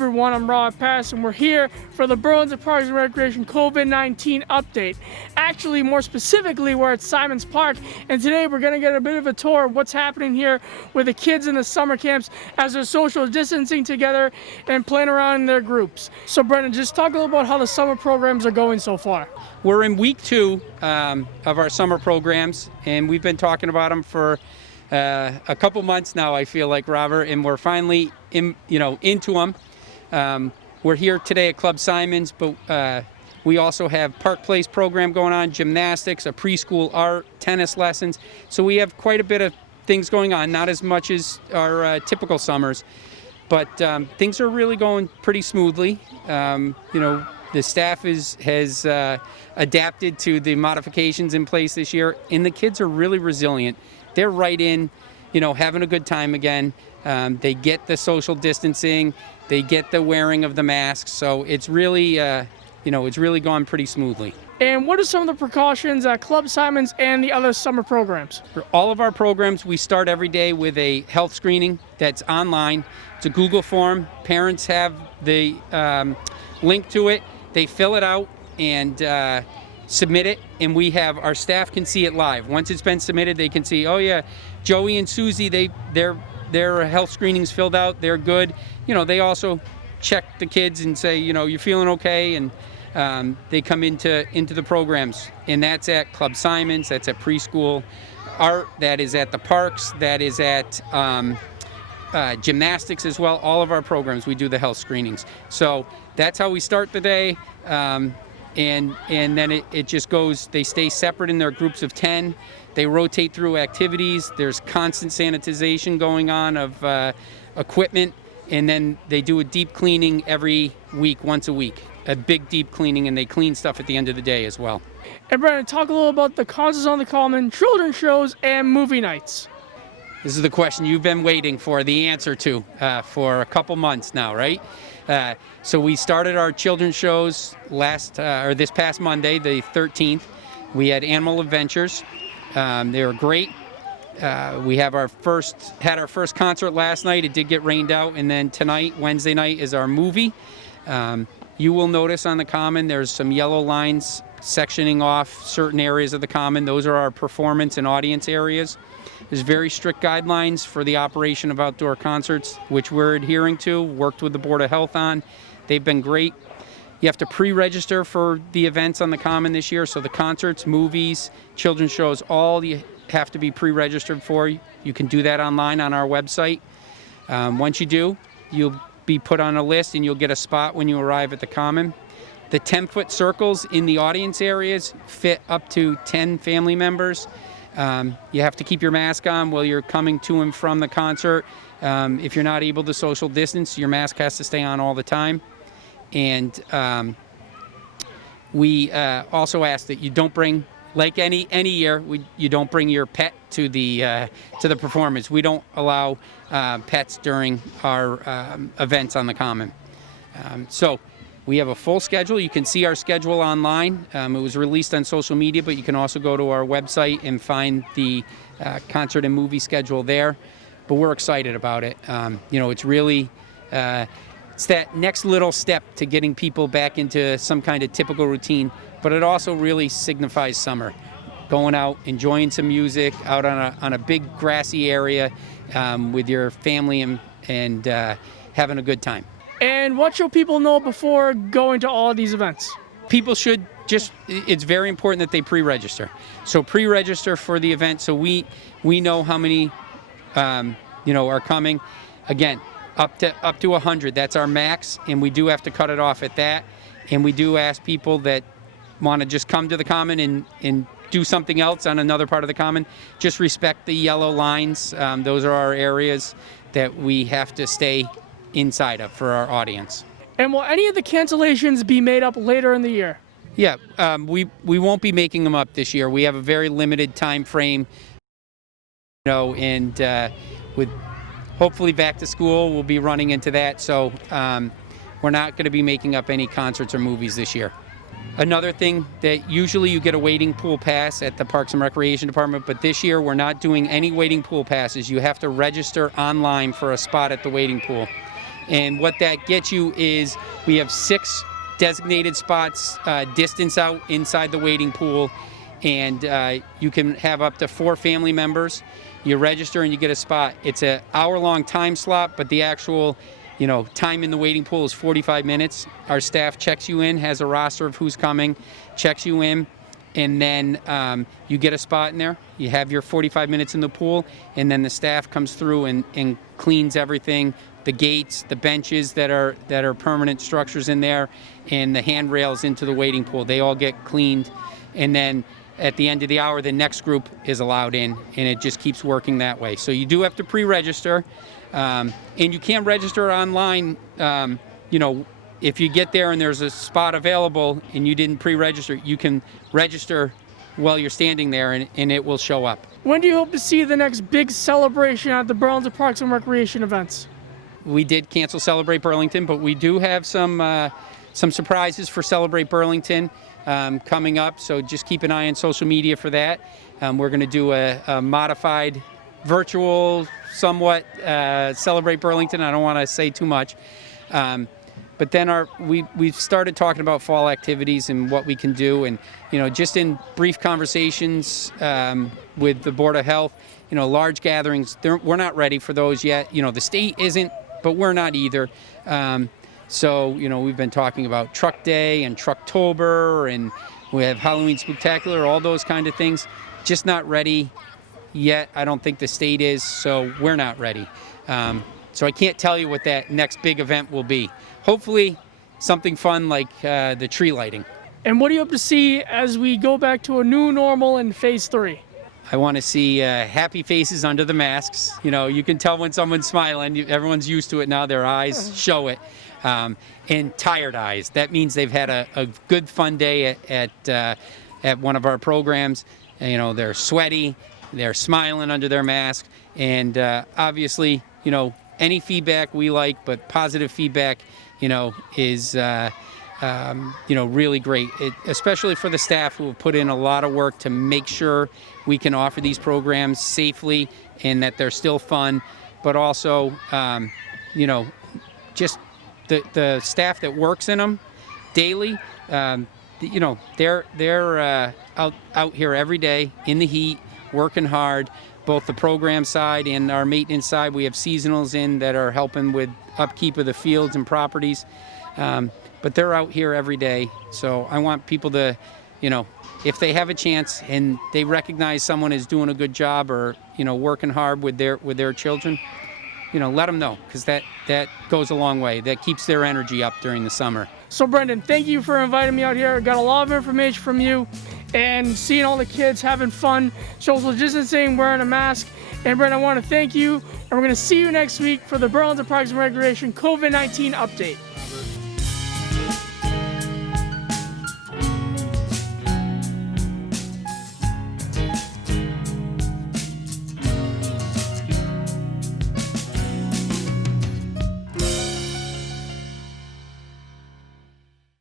everyone, I'm Parris, and we're here for the Burlington Parks and Recreation COVID-19 update. Actually, more specifically, we're at Simonds Park, and today we're going to get a bit of a tour of what's happening here with the kids in the summer camps as they're social distancing together and playing around in their groups. So Brendan, just talk a little about how the summer programs are going so far. We're in week 2 of our summer programs, and we've been talking about them for a couple months now, I feel like, Robert, and we're finally into them. We're here today at Club Simonds, but we also have Park Place program going on, gymnastics, a preschool art, tennis lessons. So we have quite a bit of things going on, not as much as our typical summers, but things are really going pretty smoothly. The staff has adapted to the modifications in place this year, and the kids are really resilient. They're right in, having a good time again. They get the social distancing, they get the wearing of the masks, so it's really, it's really gone pretty smoothly. And what are some of the precautions at Club Simonds and the other summer programs? For all of our programs, we start every day with a health screening that's online. It's a Google form. Parents have the link to it. They fill it out and submit it, and our staff can see it live. Once it's been submitted, they can see, oh yeah, Joey and Susie, their health screening's filled out, they're good. They also check the kids and say, you're feeling okay, and they come into the programs. And that's at Club Simonds, that's at preschool art, that is at the parks, that is at gymnastics as well. All of our programs, we do the health screenings. So that's how we start the day. And then it just goes, they stay separate in their groups of 10. They rotate through activities. There's constant sanitization going on of equipment. And then they do a deep cleaning every week, once a week. A big deep cleaning, and they clean stuff at the end of the day as well. And Brendan, talk a little about the concerts on the Common, children's shows, and movie nights. This is the question you've been waiting for the answer to for a couple months now, right? So we started our children's shows this past Monday, the 13th. We had Animal Adventures. They were great. We had our first concert last night. It did get rained out, and then tonight, Wednesday night, is our movie. You will notice on the Common there's some yellow lines sectioning off certain areas of the Common. Those are our performance and audience areas. There's very strict guidelines for the operation of outdoor concerts, which we're adhering to, worked with the Board of Health on. They've been great. You have to pre-register for the events on the Common this year, so the concerts, movies, children's shows, all you have to be pre-registered for. You can do that online on our website. Once you do, you'll be put on a list and you'll get a spot when you arrive at the Common. The 10-foot circles in the audience areas fit up to 10 family members. You have to keep your mask on while you're coming to and from the concert. If you're not able to social distance, your mask has to stay on all the time. And we also ask that you don't bring, like any year, you don't bring your pet to the performance. We don't allow pets during our events on the Common. So we have a full schedule. You can see our schedule online. It was released on social media, but you can also go to our website and find the concert and movie schedule there. But we're excited about it. It's really, it's that next little step to getting people back into some kind of typical routine, but it also really signifies summer. Going out, enjoying some music, out on a big grassy area with your family and having a good time. And what should people know before going to all of these events? People should it's very important that they pre-register. So pre-register for the event so we know how many are coming. Again, up to 100, that's our max, and we do have to cut it off at that. And we do ask people that want to just come to the Common and do something else on another part of the Common, just respect the yellow lines. Those are our areas that we have to stay inside of for our audience. And will any of the cancellations be made up later in the year? Yeah, we won't be making them up this year. We have a very limited time frame, and with hopefully back to school, we'll be running into that. So we're not going to be making up any concerts or movies this year. Another thing that usually you get a wading pool pass at the Parks and Recreation Department, but this year we're not doing any wading pool passes. You have to register online for a spot at the wading pool. And what that gets you is we have 6 designated spots distance out inside the wading pool, and you can have up to 4 family members. You register and you get a spot. It's an hour-long time slot, but the actual time in the wading pool is 45 minutes. Our staff checks you in, has a roster of who's coming, checks you in, and then you get a spot in there. You have your 45 minutes in the pool, and then the staff comes through and cleans everything, the gates, the benches that are permanent structures in there, and the handrails into the wading pool. They all get cleaned, and then at the end of the hour, the next group is allowed in, and it just keeps working that way. So you do have to pre-register, and you can register online. If you get there and there's a spot available and you didn't pre-register, you can register while you're standing there, and it will show up. When do you hope to see the next big celebration at the Burlington Parks and Recreation events? We did cancel Celebrate Burlington, but we do have some surprises for Celebrate Burlington coming up, so just keep an eye on social media for that. We're going to do a modified virtual, somewhat Celebrate Burlington. I don't want to say too much. But then we've started talking about fall activities and what we can do, and just in brief conversations with the Board of Health, large gatherings, we're not ready for those yet. The state isn't, but we're not either. So we've been talking about Truck Day and Trucktober, and we have Halloween Spooktacular, all those kind of things. Just not ready yet. I don't think the state is, so we're not ready. So I can't tell you what that next big event will be. Hopefully something fun like the tree lighting. And what do you hope to see as we go back to a new normal in phase 3? I want to see happy faces under the masks. You can tell when someone's smiling. Everyone's used to it now. Their eyes show it. And tired eyes. That means they've had a good fun day at one of our programs. They're sweaty. They're smiling under their mask. And obviously, any feedback we like, but positive feedback, is really great, especially for the staff who have put in a lot of work to make sure we can offer these programs safely and that they're still fun, but also, just the staff that works in them daily, they're out here every day in the heat, working hard. Both the program side and our maintenance side, we have seasonals in that are helping with upkeep of the fields and properties. But they're out here every day. So I want people to, if they have a chance and they recognize someone is doing a good job or, working hard with their children, let them know, because that goes a long way. That keeps their energy up during the summer. So Brendan, thank you for inviting me out here. I got a lot of information from you, and seeing all the kids having fun, social distancing, wearing a mask. And Brendan, I want to thank you, and we're going to see you next week for the Burlington Parks and Recreation COVID-19 update.